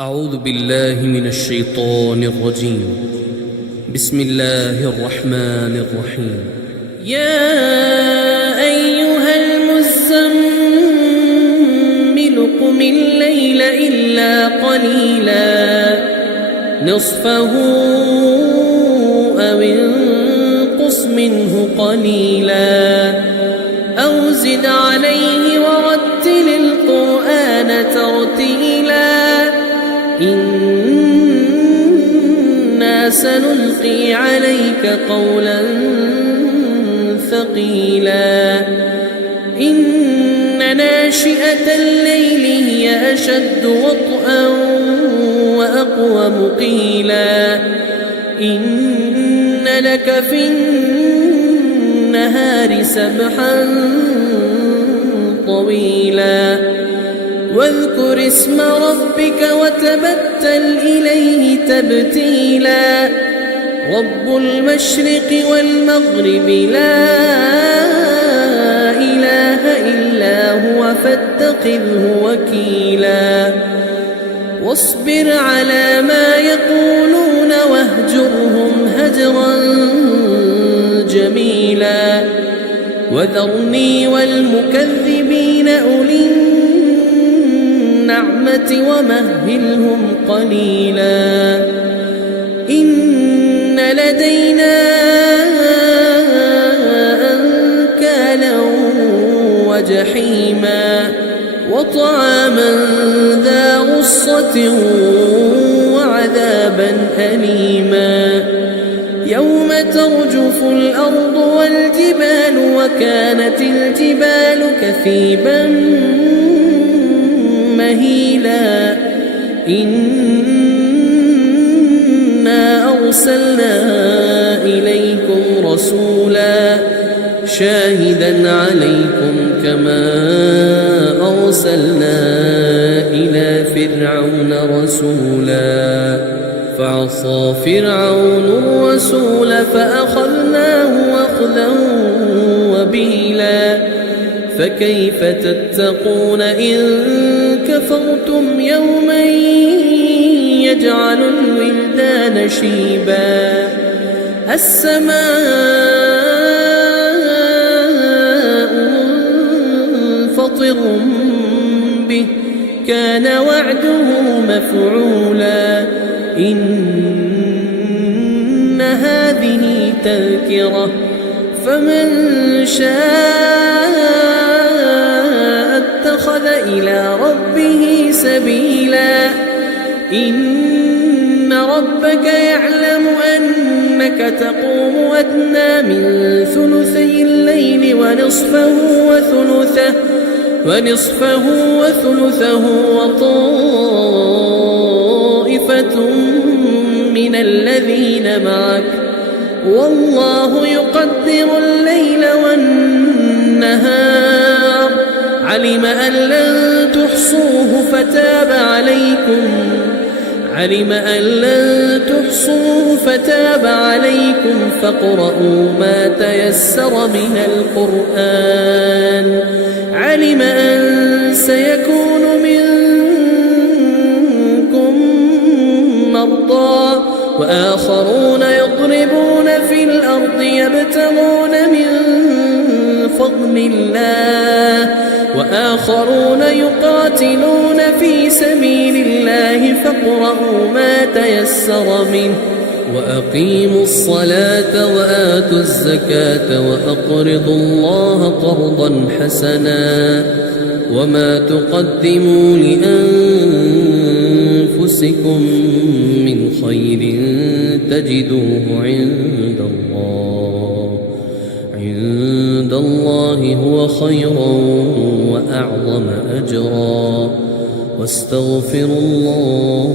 أعوذ بالله من الشيطان الرجيم. بسم الله الرحمن الرحيم. يا أيها المزمل قم الليل إلا قليلا نصفه أو انقص منه قليلا أو زد عليه ورتل القرآن ترتيلا إنا سنلقي عليك قولا ثقيلا إن ناشئة الليل هي أشد وطئا وأقوم قيلا إن لك في النهار سبحا طويلا واذكر اسم ربك وتبتل إليه تبتيلا رب المشرق والمغرب لا إله إلا هو فاتخذه وكيلا واصبر على ما يقولون واهجرهم هجرا جميلا وذرني والمكذبين أولي النعمة ومهلهم قليلا إن لدينا أنكالا وجحيما وطعاما ذا غصة وعذابا أليما يوم ترجف الأرض والجبال وكانت الجبال كثيبا مهيلا إنا أرسلنا إليكم رسولا شاهدا عليكم كما أرسلنا إلى فرعون رسولا فعصى فرعون الرسول فأخذناه أخذا وبيلا فكيف تتقون إن كفرتم يوما يجعل الولدان شيبا السماء منفطر به كان وعده مفعولا إن هذه تذكرة فمن شاء اتخذ إلى ربه سبيلا إن ربك يعلم أنك تقوم أدنى من ثلثي الليل ونصفه وثلثه وطائفة من الذين معك والله يقدر الليل والنهار علم أن لن تحصوه فتاب عليكم فاقرؤوا ما تيسر من القرآن علم أن سيكون منكم مرضى وآخرون يضربون في الأرض يبتغون من فضل الله وآخرون يقاتلون في سبيل الله فاقرؤوا ما تيسر منه وأقيموا الصلاة وآتوا الزكاة وأقرضوا الله قرضا حسنا وما تقدموا لأنفسكم من خير تجدوه عند الله هو خيرا وأعظم أجرا واستغفروا الله